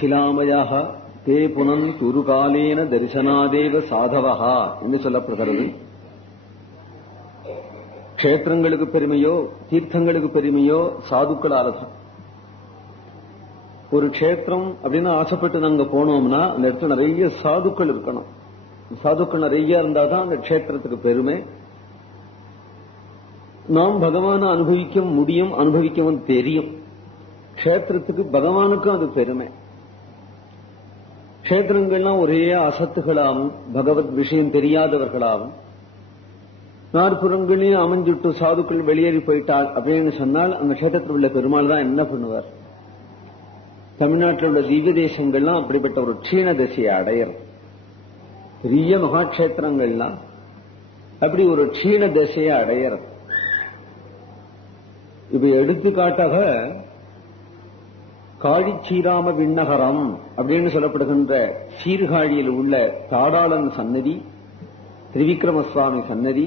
சிலாமயாக தே புனன் துருகாலேன தரிசனாதேவ சாதவஹா என்று சொல்லப்படுகிறது. க்ஷேத்திரங்களுக்கு பெருமையோ தீர்த்தங்களுக்கு பெருமையோ சாதுக்களாலதான். ஒரு க்ஷேத்திரம் அப்படின்னு ஆசைப்பட்டு நாங்க போனோம்னா அந்த இடத்துல நிறைய சாதுக்கள் இருக்கணும். சாதுக்கள் நிறைய இருந்தாதான் அந்த க்ஷேத்திரத்துக்கு பெருமை. நாம் பகவானை அனுபவிக்க முடியும், அனுபவிக்கவும் தெரியும். க்ஷேத்திரத்துக்கு பகவானுக்கும் அது பெருமை. க்ஷேத்திரங்கள்லாம் ஒரே அசத்துகளாகவும் பகவத் விஷயம் தெரியாதவர்களாகவும் நாற்புறங்களையும் அமைஞ்சுட்டு சாதுக்கள் வெளியேறி போயிட்டாள் அப்படின்னு சொன்னால் அந்த க்ஷேத்திரத்தில் உள்ள பெருமாள் தான் என்ன பண்ணுவார்? தமிழ்நாட்டில் உள்ள திவ்ய தேசங்கள்லாம் அப்படிப்பட்ட ஒரு க்ஷீண தசையை அடையிறது. பெரிய மகாட்சேத்திரங்கள்லாம் அப்படி ஒரு க்ஷீண தசையை அடையிறது. இப்ப எடுத்துக்காட்டாக காழி சீராம விண்ணகரம் அப்படின்னு சொல்லப்படுகின்ற சீர்காழியில் உள்ள தாடாளன் சன்னதி, திரிவிக்ரம சுவாமி சன்னதி,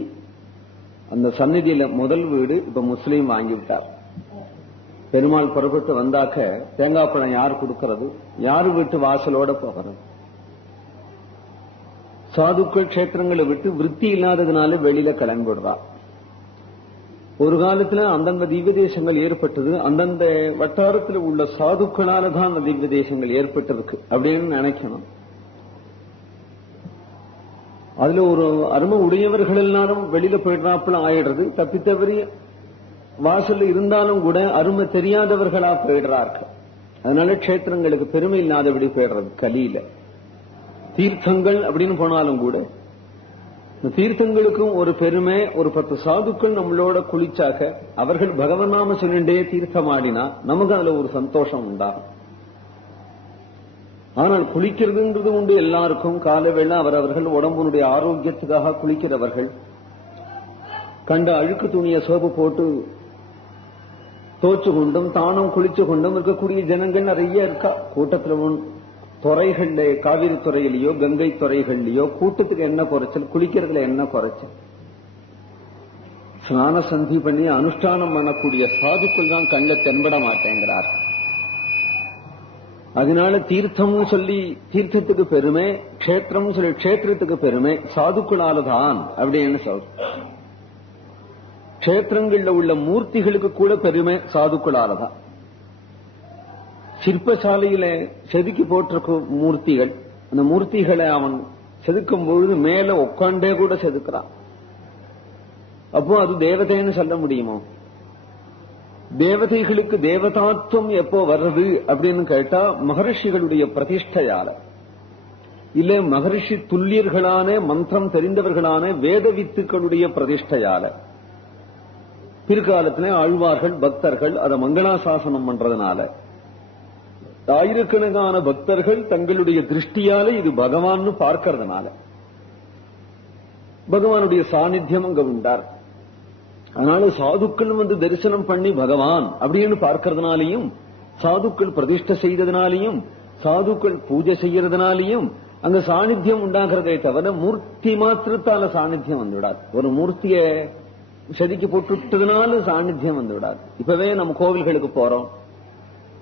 அந்த சன்னதியில முதல் வீடு இப்ப முஸ்லீம் வாங்கிவிட்டார். பெருமாள் புறப்பட்டு வந்தாக்க தேங்காய் பழம் யார் கொடுக்கிறது? யாரு வீட்டு வாசலோட போகிறது? சாதுக்கள் க்ஷேத்திரங்களை விட்டு விருத்தி இல்லாததுனால வெளியில கிளம்பிடுறா. ஒரு காலத்துல அந்தந்த திவ்ய தேசங்கள் ஏற்பட்டது அந்தந்த வட்டாரத்தில் உள்ள சாதுக்களால தான் அந்த திவ்ய தேசங்கள் ஏற்பட்டிருக்கு அப்படின்னு நினைக்கணும். அதுல ஒரு அருமை உடையவர்கள் எல்லாரும் வெளியில போயிடுறாப்புல ஆயிடுறது. தப்பித்தவரி வாசல் இருந்தாலும் கூட அருமை தெரியாதவர்களா போயிடுறார்கள். அதனால க்ஷேத்திரங்களுக்கு பெருமை இல்லாதபடி போயிடுறது. கலியில தீர்த்தங்கள் அப்படின்னு போனாலும் கூட தீர்த்தங்களுக்கும் ஒரு பெருமை. ஒரு 10 சாதுக்கள் நம்மளோட குளிச்சாக்க அவர்கள் பகவநாம சொல்லிண்டே தீர்த்தமாடினா நமக்கு அதுல ஒரு சந்தோஷம் உண்டாகும். ஆனால் குளிக்கிறதுன்றது உண்டு எல்லாருக்கும். காலவேளை அவரவர்கள் உடம்புடைய ஆரோக்கியத்துக்காக குளிக்கிறவர்கள், கண்ட அழுக்கு துணிய சோப்பு போட்டு தோச்சு கொண்டும் தானும் குளிச்சு கொண்டும் இருக்கக்கூடிய ஜனங்கள் நிறைய இருக்கா. கூட்டத்தில் துறைகள்ல காவிரி துறையிலயோ கங்கை துறைகள்லயோ கூட்டத்துக்கு என்ன குறைச்சல், குளிக்கிறதுல என்ன குறைச்சல்? ஸ்நான சந்தி பண்ணி அனுஷ்டானம் பண்ணக்கூடிய சாதுக்கள் தான் கண்ட தென்பட மாட்டேங்கிறார். அதனால தீர்த்தம்னு சொல்லி தீர்த்தத்துக்கு பெருமை, க்ஷேத்திரம் சொல்லி க்ஷேத்திரத்துக்கு பெருமை சாதுக்களாலதான் அப்படின்னு சொல்ற. க்ஷேத்திரங்கள்ல உள்ள மூர்த்திகளுக்கு கூட பெருமை சாதுக்களாலதான். சிற்பசாலையில செதுக்கி போட்டிருக்கும் மூர்த்திகள், அந்த மூர்த்திகளை அவன் செதுக்கும் பொழுது மேல உட்காண்டே கூட செதுக்கிறான். அப்போ அது தேவதைன்னு சொல்ல முடியுமோ? தேவதைகளுக்கு தேவதாத்துவம் எப்போ வர்றது அப்படின்னு கேட்டா மகரிஷிகளுடைய பிரதிஷ்டையால, இல்ல மகரிஷி துல்லியர்களான மந்திரம் தெரிந்தவர்களான வேத வித்துக்களுடைய பிரதிஷ்டையால. பிற்காலத்திலே ஆழ்வார்கள் பக்தர்கள் அதை மங்களாசாசனம் பண்றதுனால ஆயிரக்கணக்கான பக்தர்கள் தங்களுடைய திருஷ்டியால இது பகவான் பார்க்கறதுனால பகவானுடைய சாநித்தியம் அங்க உண்டார். அதனால சாதுக்கள் தரிசனம் பண்ணி பகவான் அப்படின்னு பார்க்கறதுனாலையும், சாதுக்கள் பிரதிஷ்டை செய்ததுனாலையும், சாதுக்கள் பூஜை செய்யறதுனாலையும் அங்க சாநித்தியம் உண்டாகிறதே தவிர மூர்த்தி மாத்திரத்தால சாநித்தியம் வந்துவிடாது. ஒரு மூர்த்திய செதுக்கி போட்டுட்டதுனால சாநித்தியம் வந்துவிடாது. இப்பவே நம்ம கோவில்களுக்கு போறோம்,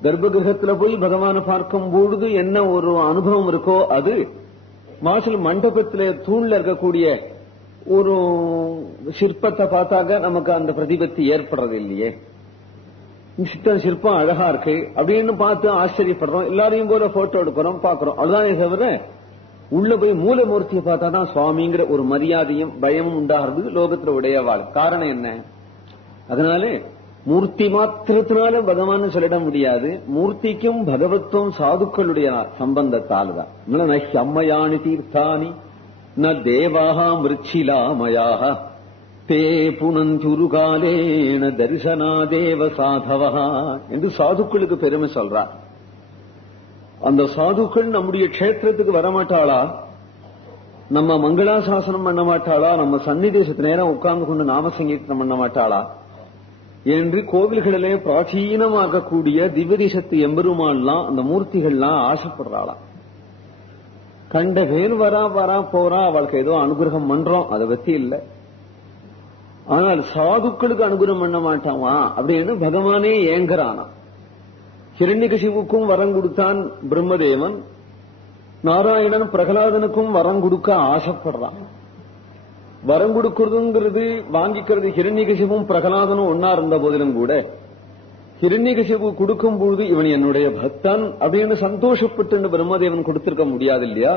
கர்ப்பகிரகத்துல போய் பகவானை பார்க்கும் பொழுது என்ன ஒரு அனுபவம் இருக்கோ அது வாசல் மண்டபத்திலே தூண்ல இருக்கக்கூடிய ஒரு சிற்பத்தை பார்த்தாக்க நமக்கு அந்த பிரதிபத்தி ஏற்படுறது இல்லையே. சிற்பம் அழகா இருக்கு அப்படின்னு பார்த்து ஆச்சரியப்படுறோம், எல்லாரையும் போல போட்டோ எடுக்கிறோம், பாக்குறோம், அதுதானே தவிர உள்ள போய் மூலமூர்த்தியை பார்த்தாதான் சுவாமிங்கிற ஒரு மரியாதையும் பயமும் உண்டாகிறது லோகத்துல உடையவாள். காரணம் என்ன? அதனால மூர்த்தி மாத்திரத்தினால பகவான் சொல்லிட முடியாது. மூர்த்திக்கும் பகவத்துவம் சாதுக்களுடைய சம்பந்தத்தால் தான். அம்மையானி தீர்த்தானி ந தேவாஹா மிருச்சிலாமயாக தே புனந்துருகாலேன தரிசனாதேவ சாதவஹா என்று சாதுக்களுக்கு பெருமை சொல்றார். அந்த சாதுக்கள் நம்முடைய க்ஷேத்திரத்துக்கு வரமாட்டாளா? நம்ம மங்களாசாசனம் பண்ண மாட்டாளா? நம்ம சந்நிதேசத்து நேரம் உட்கார்ந்து கொண்டு நாம சங்கீர்த்தனம் பண்ண மாட்டாளா என்று கோவில்களிலே பிராச்சீனமாகக்கூடிய திவ்யதேசத்து எம்பெருமான்லாம் அந்த மூர்த்திகள்லாம் ஆசைப்படுறாளா? கண்ட பேர் வரா போறா, அவளுக்கு ஏதோ அனுகிரகம் பண்றோம், அதை பத்தி இல்லை. ஆனால் சாதுக்களுக்கு அனுகிரகம் பண்ண மாட்டாமா அப்படின்னு பகவானே ஏங்குறானா. ஹிரண்யகசிபுக்கும் வரம் கொடுத்தான் பிரம்மதேவன். நாராயணன் பிரகலாதனுக்கும் வரம் கொடுக்க ஆசைப்படுறான். வரம் கொடுக்கிறதுங்கிறது வாங்கிக்கிறது ஹிரண்யகசிபும் பிரகலாதனும் ஒன்னா இருந்த போதிலும் கூட ஹிரண்யகசிபு கொடுக்கும் பொழுது இவன் என்னுடைய பக்தன் அப்படின்னு சந்தோஷப்பட்டு பிரம்மதேவன் கொடுத்திருக்க முடியாது இல்லையா?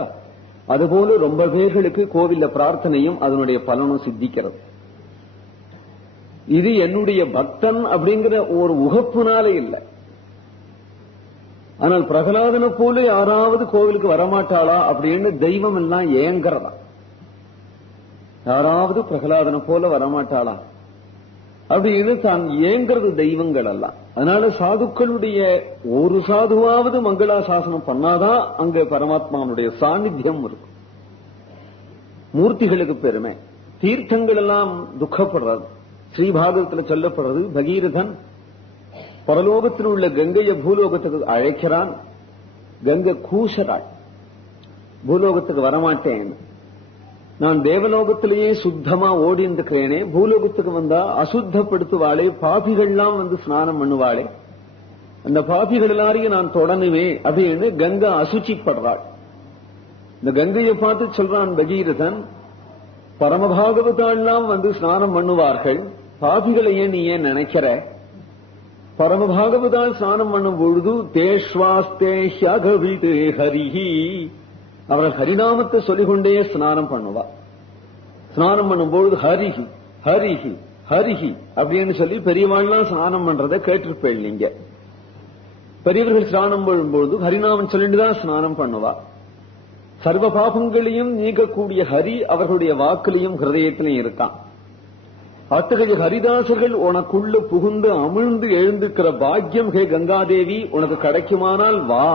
அதுபோல ரொம்ப பேர்களுக்கு கோவில்ல பிரார்த்தனையும் அதனுடைய பலனும் சித்திக்கிறது. இது என்னுடைய பக்தன் அப்படிங்கிற ஒரு உகப்புனாலே இல்லை. ஆனால் பிரகலாதனை போல யாராவது கோவிலுக்கு வரமாட்டாளா அப்படின்னு தெய்வம் எல்லாம் ஏங்கறதா. யாராவது பிரகலாதனை போல வரமாட்டாளா அப்படின்னு தான் ஏங்கிறது தெய்வங்கள் எல்லாம். அதனால சாதுக்களுடைய ஒரு சாதுவாவது மங்களாசாசனம் பண்ணாதான் அங்க பரமாத்மாவுடைய சாநித்தியம் இருக்கும். மூர்த்திகளுக்கு பெருமை. தீர்த்தங்கள் எல்லாம் துக்கப்படுறது. ஸ்ரீபாகவத்தில் சொல்லப்படுறது, பகீரதன் பரலோகத்தில் உள்ள கங்கையை பூலோகத்துக்கு அழைக்கிறான். கங்கை கூசறாள், பூலோகத்துக்கு வரமாட்டேன், நான் தேவலோகத்திலேயே சுத்தமா ஓடின்னு இருக்கிறேனே, பூலோகத்துக்கு வந்தா அசுத்தப்படுத்துவாளே, பாபிகள்லாம் வந்து ஸ்நானம் பண்ணுவாளே, அந்த பாபிகள் எல்லாரையும் நான் தொடனுவே அப்படின்னு கங்கா அசுச்சிப்படுறாள். இந்த கங்கையை பார்த்து சொல்றான் பகீரதன், பரமபாகவதாள்லாம் வந்து ஸ்நானம் பண்ணுவார்கள், பாபிகளை ஏன் நீ ஏன் நினைக்கிற? பரமபாகவதால் ஸ்நானம் பண்ணும் பொழுது தேஷ்வாஸ்தே ஹ்யகவிதே ஹரிஹி, அவர்கள் ஹரிநாமத்தை சொல்லிக்கொண்டே ஸ்நானம் பண்ணுவா. ஸ்நானம் பண்ணும்பொழுது ஹரிஹி ஹரிஹி ஹரிஹி அப்படின்னு சொல்லி பெரியவாள்லாம் ஸ்நானம் பண்றதை கேட்டிருப்பேன். நீங்க பெரியவர்கள் ஸ்நானம் பண்ணும்பொழுது ஹரிநாமம் சொல்லிட்டுதான் ஸ்நானம் பண்ணுவா. சர்வ பாபங்களையும் நீக்கக்கூடிய ஹரி அவர்களுடைய வாக்கிலையும் ஹிருதயத்திலையும் இருக்கான். அத்தகைய ஹரிதாசர்கள் உனக்குள்ள புகுந்து அமிழ்ந்து எழுந்துக்கிற பாக்கியம் ஹே கங்காதேவி உனக்கு கிடைக்குமானால் வா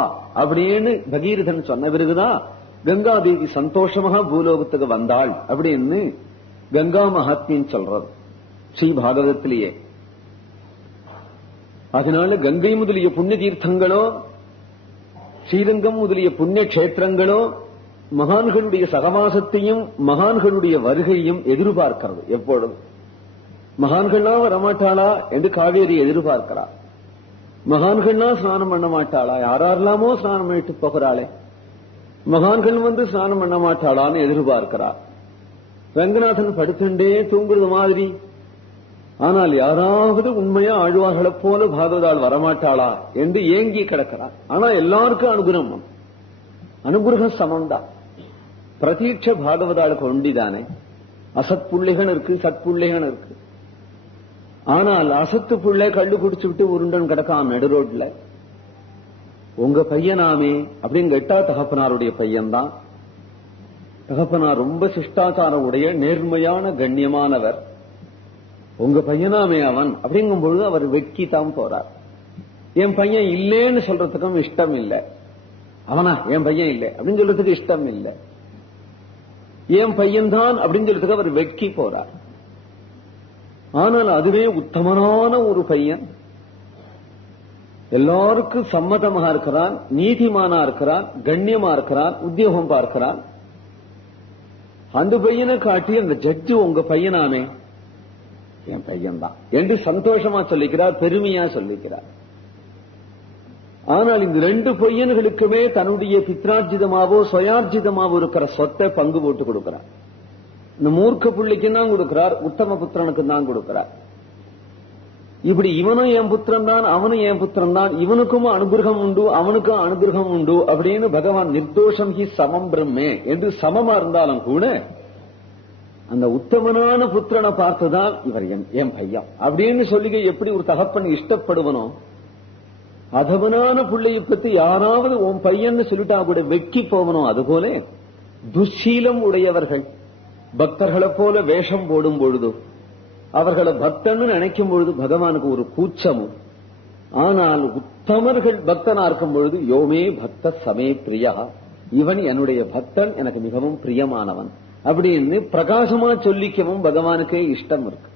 அப்படின்னு பகீரதன் சொன்ன பிறகுதான் கங்காதேவி சந்தோஷமாக பூலோகத்துக்கு வந்தாள் அப்படின்னு கங்கா மகாத்மியம் சொல்றது ஸ்ரீ பாகவதத்திலேயே. அதனால கங்கை முதலிய புண்ணிய தீர்த்தங்களோ ஸ்ரீரங்கம் முதலிய புண்ணிய கஷேத்திரங்களோ மகான்களுடைய சகவாசத்தையும் மகான்களுடைய வருகையும் எதிர்பார்க்கிறது. எப்பொழுதும் மகான்கள்லாம் வரமாட்டாளா என்று காவேரி எதிர்பார்க்கிறார். மகான்கள்லாம் ஸ்நானம் பண்ண மாட்டாளா, யாரெல்லாமோ ஸ்நானம் பண்ணிட்டு போகிறாளே, மகான்கள் வந்து ஸ்நானம் பண்ண மாட்டாளான்னு எதிர்பார்க்கிறார். ரங்கநாதன் படுத்துட்டே தூங்குறது மாதிரி. ஆனால் யாராவது உண்மையா ஆழ்வார்களை போல பாகவதால் வரமாட்டாளா என்று ஏங்கி கிடக்கிறார். ஆனா எல்லாருக்கும் அனுகிரகம், அனுகிரக சமம்தான். பிரதீட்ச பாகவதாளுக்கு ஒண்டிதானே. அசத்புள்ளைகள் இருக்கு, சத்புள்ளைகள் இருக்கு. ஆனால் அசத்து புள்ளை கள்ளு குடிச்சு விட்டு உருண்டன் கிடக்கான் நடு ரோட்ல. உங்க பையனாமே அப்படின்னு கேட்டா தகப்பனாருடைய பையன்தான். தகப்பனார் ரொம்ப சிஷ்டாச்சாரம் உடைய நேர்மையான கண்ணியமானவர். உங்க பையனாமே அவன் அப்படிங்கும் பொழுது அவர் வெட்கித்தான் போறார். என் பையன் இல்லேன்னு சொல்றதுக்கும் இஷ்டம் இல்லை. அவனா என் பையன் இல்லை அப்படின்னு சொல்றதுக்கு இஷ்டம் இல்லை. என் பையன்தான் அப்படின்னு சொல்றதுக்கு அவர் வெட்கி போறார். ஆனால் அதுவே உத்தமனான ஒரு பையன், எல்லாருக்கும் சம்மதமாக இருக்கிறான், நீதிமானா இருக்கிறான், கண்ணியமா இருக்கிறான், உத்தியோகம் பார்க்கிறான். அந்த பையனை காட்டி அந்த ஜட்ஜு உங்க பையனாமே என் பையன் தான் என்று சந்தோஷமா சொல்லிக்கிறார், பெருமையா சொல்லிக்கிறார். ஆனால் இந்த ரெண்டு பையன்களுக்குமே தன்னுடைய பித்ரார்ஜிதமாவோ சுயார்ஜிதமாவோ இருக்கிற சொத்தை பங்கு போட்டு கொடுக்கிறார். இந்த மூர்க்க பிள்ளைக்கு தான் கொடுக்கிறார், உத்தம புத்திரனுக்கு தான் கொடுக்கிறார். இப்படி இவனும் என் புத்திரன் தான், அவனும் என் புத்திரன் தான், இவனுக்கும் அனுகிரகம் உண்டு அவனுக்கும் அனுகிரகம் உண்டு அப்படின்னு பகவான் நிர்தோஷம் ஹி சமம் பிரம்மே என்று சமமா இருந்தாலும் கூட அந்த உத்தமனான புத்திரனை பார்த்துதான் இவர் என் பையன் அப்படின்னு சொல்லி எப்படி ஒரு தகப்பன் இஷ்டப்படுவனோ, அதவனான பிள்ளையை பத்தி யாராவது உன் பையன் சொல்லிட்டா கூட வெக்கி போவனும். அதுபோல துஷீலம் உடையவர்கள் பக்தர்களை போல வேஷம் போடும் பொழுது, அவர்களை பக்தன்னு நினைக்கும் பொழுது பகவானுக்கு ஒரு கூச்சமும். ஆனால் உத்தமர்கள் பக்தனா இருக்கும் பொழுது யோமே பக்த சமே பிரியா, இவன் என்னுடைய பக்தன், எனக்கு மிகவும் பிரியமானவன் அப்படின்னு பிரகாசமா சொல்லிக்கவும் பகவானுக்கே இஷ்டம் இருக்கு.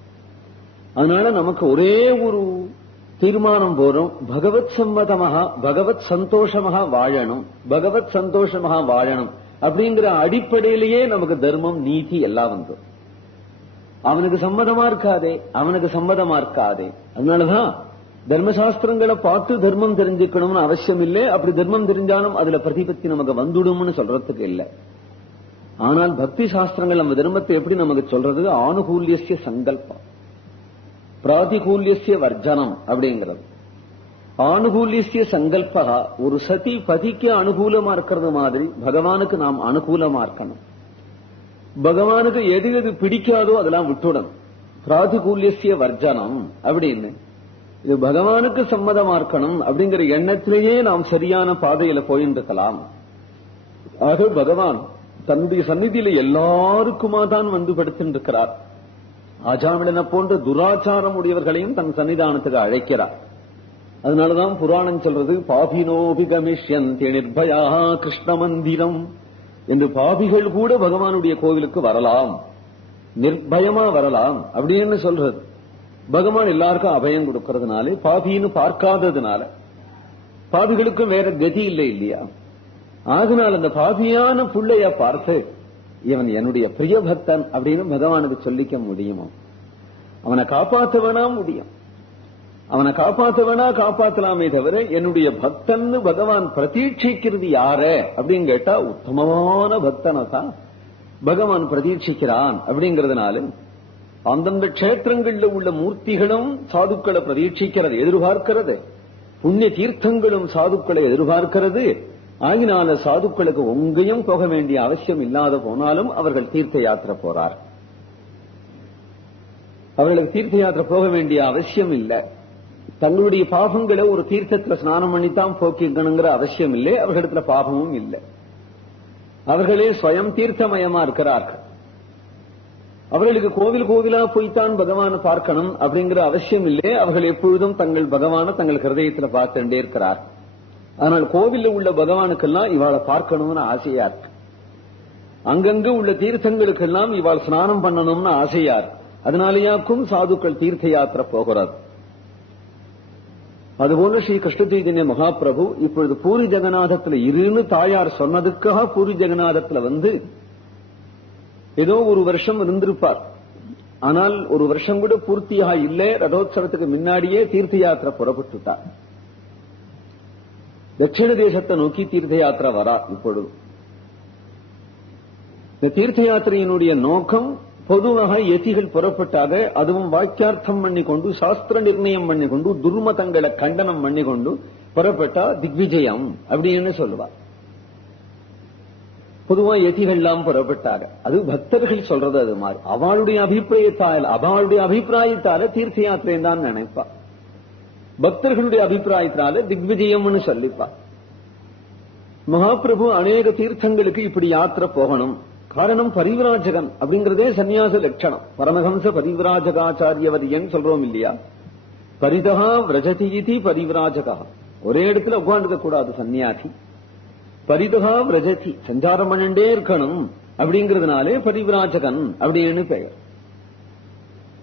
அதனால நமக்கு ஒரே ஒரு தீர்மானம் போறோம், பகவத் சம்மதமாக பகவத் சந்தோஷமாக வாழணும், பகவத் சந்தோஷமாக வாழணும் அப்படிங்கிற அடிப்படையிலேயே நமக்கு தர்மம் நீதி எல்லாம் வந்து அவனுக்கு சம்மதமா இருக்காதே, அவனுக்கு சம்மதமா இருக்காதே. அதனாலதான் தர்மசாஸ்திரங்களை பார்த்து தர்மம் தெரிஞ்சுக்கணும்னு அவசியம் இல்லை. அப்படி தர்மம் தெரிஞ்சாலும் அதுல பிரதிபத்தி நமக்கு வந்துடும்னு சொல்றதுக்கு இல்லை. ஆனால் பக்தி சாஸ்திரங்கள் நம்ம தர்மத்தை எப்படி நமக்கு சொல்றது? ஆனுகூல்யஸ்ய சங்கல்பம், பிராதிகூல்யஸ்ய வர்ஜனம் அப்படிங்கிறது. ஆனுகூல்யஸ்ய சங்கல்பா, ஒரு சதி பதிக்கு அனுகூலமா இருக்கிறது மாதிரி பகவானுக்கு நாம் அனுகூலமா இருக்கணும். பகவானுக்கு எது எது பிடிக்காதோ அதெல்லாம் விட்டுடணும். பிராதிகூல்யஸ்ய வர்ஜனம் அப்படின்னு, இது பகவானுக்கு சம்மதமா இருக்கணும் அப்படிங்கிற எண்ணத்திலேயே நாம் சரியான பாதையில போயிட்டு இருக்கலாம். ஆக பகவான் தன்னுடைய சந்நிதியில எல்லாருக்குமா தான் வந்து படுத்துட்டு இருக்கிறார். ஆஜாமிடனை போன்ற துராச்சாரம் உடையவர்களையும் தன் சன்னிதானத்துக்கு அழைக்கிறார். அதனாலதான் புராணம் சொல்றது, பாபினோபி கமிஷ்யந்தி நிர்பயா கிருஷ்ண மந்திரம் என்று, பாபிகள் கூட பகவானுடைய கோவிலுக்கு வரலாம், நிர்பயமா வரலாம் அப்படின்னு சொல்றது. பகவான் எல்லாருக்கும் அபயம் கொடுக்கறதுனாலே, பாபின்னு பார்க்காததுனால பாபிகளுக்கும் வேற கதி இல்லை இல்லையா? அதனால அந்த பாபியான புள்ளைய பார்த்து இவன் என்னுடைய பிரிய பக்தன் அப்படின்னு பகவானுக்கு சொல்லிக்க முடியுமோ? அவனை காப்பாற்ற வேணா முடியும், அவனை காப்பாற்ற வேணா காப்பாற்றலாமே தவிர என்னுடைய பக்தன் பகவான் பிரதீட்சிக்கிறது யார அப்படின்னு கேட்டா உத்தமமான பக்தனை தான் பகவான் பிரதீட்சிக்கிறான். அப்படிங்கறதுனால அந்தந்த கஷேத்திரங்கள்ல உள்ள மூர்த்திகளும் சாதுக்களை பிரதீட்சிக்கிறது, எதிர்பார்க்கிறது. புண்ணிய தீர்த்தங்களும் சாதுக்களை எதிர்பார்க்கிறது. ஆகினால சாதுக்களுக்கு ஒங்கையும் போக வேண்டிய அவசியம் இல்லாத போனாலும் அவர்கள் தீர்த்த யாத்திரை போறார். அவர்களுக்கு தீர்த்த யாத்திரை போக வேண்டிய அவசியம் இல்லை. தங்களுடைய பாபங்களை ஒரு தீர்த்தத்துல ஸ்நானம் பண்ணித்தான் போக்கிக்கணுங்கிற அவசியம் இல்லை. அவர்களிடத்துல பாபமும் இல்லை. அவர்களே ஸ்வயம் தீர்த்தமயமா இருக்கிறார்கள். அவர்களுக்கு கோவில் கோவிலா போய்த்தான் பகவானை பார்க்கணும் அப்படிங்கிற அவசியம் இல்லை. அவர்கள் எப்பொழுதும் தங்கள் பகவானை தங்கள் ஹிருதயத்துல பார்த்துட்டே இருக்கிறார். ஆனால் கோவில்ல உள்ள பகவானுக்கெல்லாம் இவாளை பார்க்கணும்னு ஆசையா இருக்கு. அங்கங்க உள்ள தீர்த்தங்களுக்கெல்லாம் இவாள் ஸ்நானம் பண்ணணும்னு ஆசையா இருக்கு. அதனாலேயாக்கும் சாதுக்கள் தீர்த்த யாத்திரை போகிறார். அதுபோல ஸ்ரீ கிருஷ்ண சைதன்ய மகாபிரபு இப்பொழுது பூரி ஜெகநாதத்துல இருன்னு தாயார் சொன்னதுக்காக பூரி ஜெகநாதத்துல வந்து ஏதோ ஒரு வருஷம் இருந்திருப்பார். ஆனால் ஒரு வருஷம் கூட பூர்த்தியாக இல்லை. ரதோத்சவத்துக்கு முன்னாடியே தீர்த்த யாத்திரை புறப்பட்டுட்டார். தட்சிண தேசத்தை நோக்கி தீர்த்த யாத்திரை வரா. இப்பொழுது இந்த தீர்த்த யாத்திரையினுடைய நோக்கம் பொதுவாக யதிகள் புறப்பட்டாக, அதுவும் வாக்கியார்த்தம் பண்ணிக்கொண்டு சாஸ்திர நிர்ணயம் பண்ணிக்கொண்டு துர்மதங்களை கண்டனம் பண்ணிக்கொண்டு புறப்பட்டா திக்விஜயம் அப்படின்னு சொல்லுவார். பொதுவா யதிகள்லாம் புறப்பட்டாங்க. அது பக்தர்கள் சொல்றது. அது மாதிரி அவளுடைய அபிப்பிராயத்தால தீர்த்த யாத்திரை தான் நினைப்பா. பக்தர்களுடைய அபிப்பிராயத்தினால திக்விஜயம்னு சொல்லிப்பா. மகாபிரபு அநேக தீர்த்தங்களுக்கு இப்படி யாத்திரை போகணும். காரணம் பரிவிராஜகன் அப்படிங்கறதே சன்னியாச லட்சணம். பரமஹம்ச பரிவிராஜகாச்சாரியவரியன் சொல்றோம் இல்லையா? பரிதகா விரஜதி இதி பரிவிராஜகா. ஒரே இடத்துல உட்காந்துக்க கூடாது சன்னியாசி. பரிதகா விரஜதி, சஞ்சாரம் பண்ணிட்டே இருக்கணும். அப்படிங்கறதுனாலே பரிவிராஜகன் அப்படின்னு பெயர்.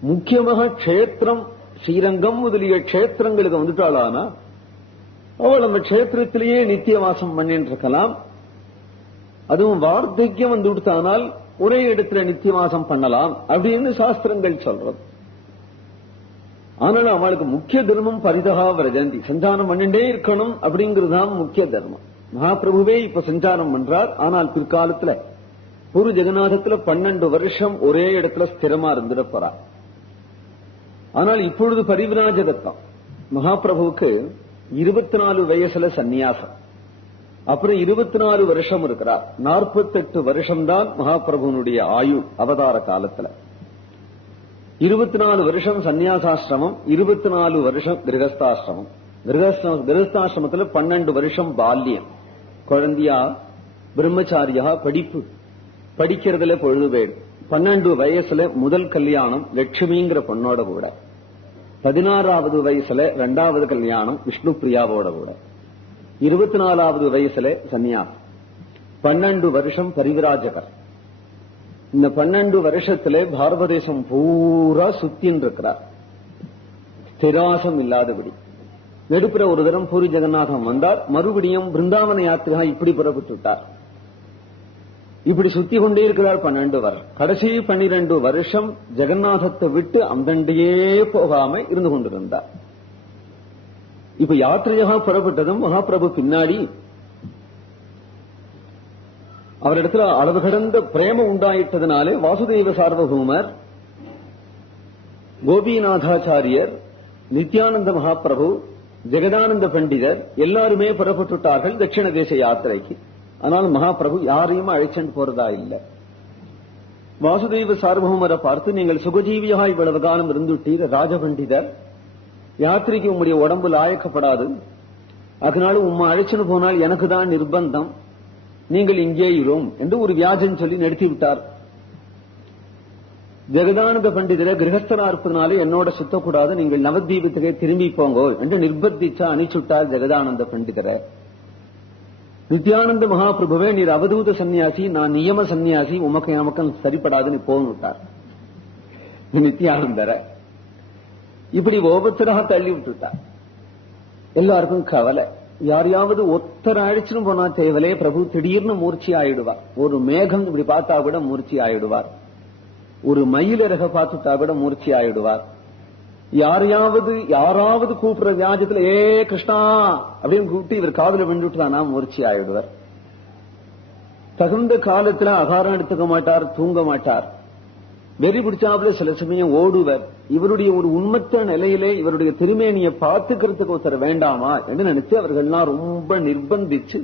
முக்கியமாக க்ஷேத்திரம் ஸ்ரீரங்கம் முதலிய க்ஷேத்திரங்களுக்கு வந்துட்டாளானா அவள் அந்த க்ஷேத்திரத்திலேயே நித்தியவாசம் பண்ணிட்டு இருக்கலாம். அதுவும் வார்த்தக்கியம் வந்து விடுத்தானால் ஒரே இடத்துல நித்தியவாசம் பண்ணலாம் அப்படின்னு சாஸ்திரங்கள் சொல்றது. ஆனாலும் அவளுக்கு முக்கிய தர்மம் பரிதகா விரஜந்தி, சஞ்சாரம் பண்ணிட்டே இருக்கணும் அப்படிங்கறதுதான் முக்கிய தர்மம். மகாபிரபுவே இப்ப சஞ்சாரம் பண்றார். ஆனால் பிற்காலத்துல பூரி ஜெகநாதத்துல 12 வருஷம் ஒரே இடத்துல ஸ்திரமா இருந்துட போறார். ஆனால் இப்பொழுது பரிவிராஜகத்தான். மகாபிரபுவுக்கு 24 வயசுல சந்நியாசம், அப்புறம் 24 வருஷம் இருக்கிறார். 48 வருஷம்தான் மகாபிரபுனுடைய ஆயு அவதார காலத்துல. 24 வருஷம் சந்நியாசாசிரமம், 24 வருஷம் கிரகஸ்தாசிரமம். கிரகஸ்தாசிரமத்துல 12 வருஷம் பால்யம், குழந்தையா பிரம்மச்சாரியா படிக்கிறதுல பொழுதுபேடு. 12 வயசுல முதல் கல்யாணம் லட்சுமிங்கிற பொண்ணோட கூட. 16வது வயசுல 2வது கல்யாணம் விஷ்ணு பிரியாவோட கூட. 24வது வயசுல சன்னியாசம். 12 வருஷம் பரிவிராஜகர். இந்த 12 வருஷத்துல பாரத தேசம் பூரா சுத்தின்னு இருக்கிறார், ஸ்திராசம் இல்லாதபடி. நெடுப்புற ஒரு தரம் பூரி ஜெகநாதம் வந்தார். மறுபடியும் பிருந்தாவன யாத்திரா இப்படி புறப்பட்டு விட்டார். இப்படி சுத்தி கொண்டே இருக்கிறார் 12 வருஷம். கடைசி 12 வருஷம் ஜெகநாதத்தை விட்டு அந்தண்டையே போகாம இருந்து கொண்டிருந்தார். இப்ப யாத்திரையாக புறப்பட்டதும் மகாபிரபு பின்னாடி அவரிடத்துல அளவு கடந்த பிரேமம் உண்டாயிட்டதுனாலே வாசுதேவ சார்வபௌமர், கோபிநாதாச்சாரியர், நித்யானந்த மகாபிரபு, ஜெகதானந்த பண்டிதர் எல்லாருமே புறப்பட்டுட்டார்கள் தட்சிண தேச யாத்திரைக்கு. ஆனால் மகாபிரபு யாரையும் அழைச்சென்று போறதா இல்லை. வாசுதேவ சார்வபௌமரை பார்த்து, நீங்கள் சுகஜீவியாக இவ்வளவு காலம் இருந்துட்டீர் ராஜபண்டிதர், யாத்திரைக்கு உம்முடைய உடம்பு லாயக்கப்படாது, அதனால உம்மை அழைச்சுன்னு போனால் எனக்கு தான் நிர்பந்தம், நீங்கள் இங்கே இரும் என்று ஒரு வியாஜம் சொல்லி நடத்தி விட்டார். ஜெகதானந்த பண்டிதரை கிரகஸ்தரா இருப்பதனாலே என்னோட சுத்தக்கூடாது, நீங்கள் நவதீபத்துக்கே திரும்பி போங்கோ என்று நிர்பந்திச்சா அனுப்பிச்சுட்டார் ஜெகதானந்த பண்டிதரை. நித்யானந்த மகாபிரபுவே, நீர் அவதூத சன்னியாசி, நான் நியம சன்னியாசி, உமக்கு நமக்கு சரிப்படாதுன்னு போன்னுட்டார் நித்யானந்தரை. இப்படி ஒவ்வொருத்தராக தள்ளி விட்டுட்டார். எல்லாருக்கும் கவலை. யாரையாவது ஒத்தர் அழைச்சுன்னு போனா தேவலே, பிரபு திடீர்னு மூர்ச்சி ஆயிடுவார். ஒரு மேகம் இப்படி பார்த்தா கூட மூர்ச்சி ஆயிடுவார். ஒரு மயிலிறக பார்த்துட்டா கூட மூர்ச்சி ஆயிடுவார். யாராவது கூப்பிடுற வியாஜத்துல ஏ கிருஷ்ணா அப்படின்னு கூப்பிட்டு இவர் காதுல விண்டுட்டானா மூர்ச்சி ஆயிடுவார். தகுந்த காலத்துல ஆகாரம் எடுத்துக்க மாட்டார், தூங்க மாட்டார், வெறி பிடிச்சாப்புல சில சமயம் ஓடுவர். இவருடைய ஒரு உண்மத்த நிலையிலே இவருடைய திருமேனியை பார்த்துக்கிறதுக்கு ஒருத்தர் வேண்டாமா என்று நினைச்சு அவர்கள்லாம் ரொம்ப நிர்பந்திச்சு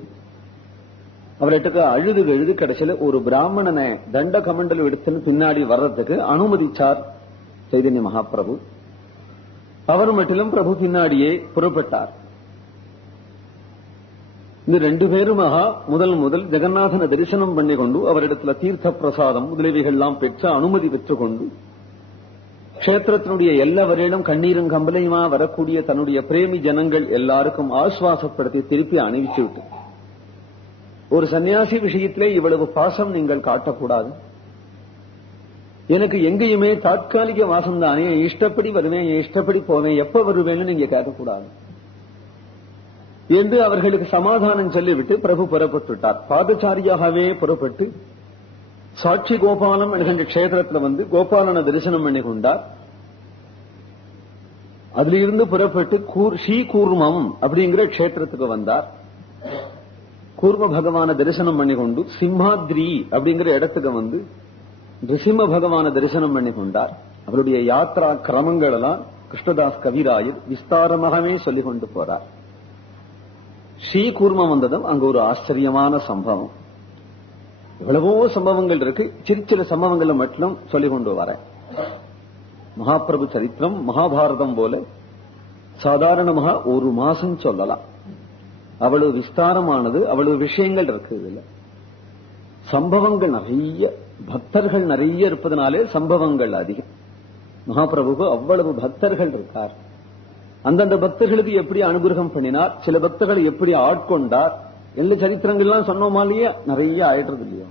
அவர்கிட்ட அழுது கடைசியில ஒரு பிராமணனை தண்ட கமண்டல் எடுத்துன்னு பின்னாடி வர்றதுக்கு அனுமதிச்சார் சைதன்ய மகாபிரபு. அவர் மட்டிலும் பிரபு பின்னாடியே புறப்பட்டார். இந்த 2 பேருமாக முதல் ஜெகநாதனை தரிசனம் பண்ணி கொண்டு அவரிடத்துல தீர்த்த பிரசாதம் முதலியவைகள்லாம் பெற்ற அனுமதி பெற்றுக்கொண்டு கஷேத்திரத்தினுடைய எல்லா வரையிலும் கண்ணீரும் கம்பலையுமா வரக்கூடிய தன்னுடைய பிரேமி ஜனங்கள் எல்லாருக்கும் ஆசுவாசப்படுத்தி திருப்பி அணிவிச்சு விட்டு, ஒரு சன்னியாசி விஷயத்திலே இவ்வளவு பாசம் நீங்கள் காட்டக்கூடாது, எனக்கு எங்கேயுமே தாற்காலிக வாசம் தானே, இஷ்டப்படி வருவேன், இஷ்டப்படி போவேன், எப்ப வருவேன்னு நீங்க கேட்கக்கூடாது என்று அவர்களுக்கு சமாதானம் சொல்லிவிட்டு பிரபு புறப்பட்டுட்டார். பாதச்சாரியாகவே புறப்பட்டு சாட்சி கோபாலம் என்கின்ற கஷேத்திரத்தில் வந்து கோபாலனை தரிசனம் பண்ணி கொண்டார். அதுல இருந்து புறப்பட்டு ஸ்ரீகூர்மம் அப்படிங்கிற கஷேத்திரத்துக்கு வந்தார். கூர்ம பகவான தரிசனம் பண்ணி கொண்டு சிம்ஹாத்ரி அப்படிங்கிற இடத்துக்கு வந்து நிருசிம்ம பகவான தரிசனம் பண்ணி கொண்டார். அவருடைய யாத்ரா கிரமங்கள் எல்லாம் கிருஷ்ணதாஸ் கவிராயர் விஸ்தாரமாகவே சொல்லிக் கொண்டு போறார். ஸ்ரீகூர்மம் வந்ததும் அங்க ஒரு ஆச்சரியமான சம்பவம். எவ்வளவோ சம்பவங்கள் இருக்கு, சிறு சம்பவங்களை மட்டும் சொல்லிக் கொண்டு வர. மகாபிரபு சரித்திரம் மகாபாரதம் போல சாதாரணமாக ஒரு மாசம் சொல்லலாம். அவ்வளவு விஸ்தாரமானது, அவ்வளவு விஷயங்கள் இருக்கு. இதுல சம்பவங்கள் நிறைய, பக்தர்கள் நிறைய இருப்பதனாலே சம்பவங்கள் அதிகம். மகாபிரபுக்கு அவ்வளவு பக்தர்கள் இருக்கார். அந்தந்த பக்தர்களுக்கு எப்படி அனுகிரகம் பண்ணினார், சில பக்தர்களை எப்படி ஆட்கொண்டார், எல்லா சரித்திரங்கள்லாம் சொன்னோமாலேயே நிறைய ஆயிடுறது இல்லையோ.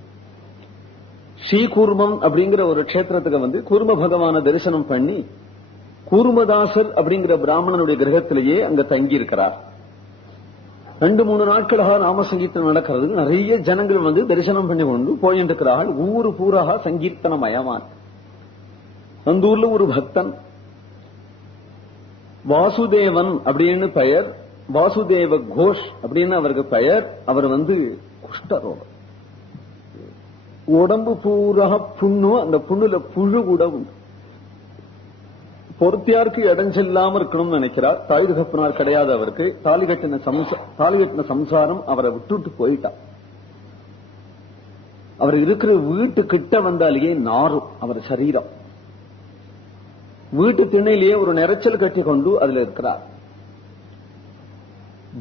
ஸ்ரீகூர்மம் அப்படிங்கிற ஒரு கஷேத்திரத்துக்கு வந்து கூர்ம பகவான தரிசனம் பண்ணி கூர்மதாசர் அப்படிங்கிற பிராமணனுடைய கிரகத்திலேயே அங்க தங்கி இருக்கிறார். 2-3 நாட்களாக நாம சங்கீர்த்தனம் நடக்கிறது. நிறைய ஜனங்கள் வந்து தரிசனம் பண்ணி கொண்டு போயிட்டு இருக்கிறார்கள். ஊரு பூராக சங்கீர்த்தனமயமான. அந்த ஊர்ல ஒரு பக்தன் வாசுதேவன் அப்படின்னு பெயர், வாசுதேவ கோஷ் அப்படின்னு அவருக்கு பெயர். அவர் வந்து குஷ்டரோகம், உடம்பு பூரா புண்ணு, அந்த புண்ணுல புழு கூட உண்டு. பொறுத்தியாருக்கு இடைஞ்செல்லாம இருக்கணும்னு நினைக்கிறார். தாய் தகப்பனார் கிடையாது அவருக்கு. தாலி கட்டின சம்சாரம் அவரை விட்டுட்டு போயிட்டார். அவர் இருக்கிற வீட்டு கிட்ட வந்தாலேயே நாரும் அவர் சரீரம். வீட்டு திண்ணையிலேயே ஒரு நெரைச்சல் கட்டி கொண்டு அதுல இருக்கிறார்.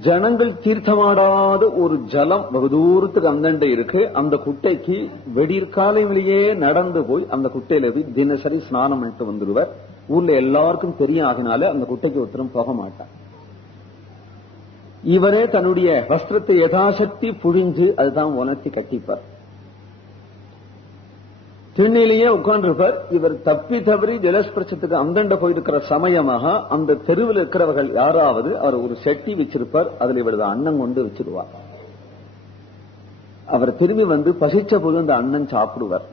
ஜனங்கள் தீர்த்தமாடாத ஒரு ஜலம் வெகு தூரத்துக்கு அந்தண்டை இருக்கு. அந்த குட்டைக்கு வெடிற்காலையிலேயே நடந்து போய் அந்த குட்டையில போய் தினசரி ஸ்நானம் பண்ணிட்டு வந்துடுவார். ஊர்ல எல்லாருக்கும் தெரியும், ஆகினால அந்த குட்டைக்கு ஒருத்தரும் போக மாட்டார். இவரே தன்னுடைய வஸ்திரத்தை யதாசக்தி புழிஞ்சு அதுதான் உணர்த்தி கட்டிப்பார். திண்ணையிலேயே உட்கார்ந்திருப்பார். இவர் தப்பி தவறி ஜலஸ்பர்சத்துக்கு அந்தண்ட போயிருக்கிற சமயமாக அந்த தெருவில் இருக்கிறவர்கள் யாராவது அவர் ஒரு செட்டி வச்சிருப்பார், அதுல இவரது அன்னம் கொண்டு வச்சிருவார். அவர் திரும்பி வந்து பசிச்ச போது அந்த அண்ணன் சாப்பிடுவார்.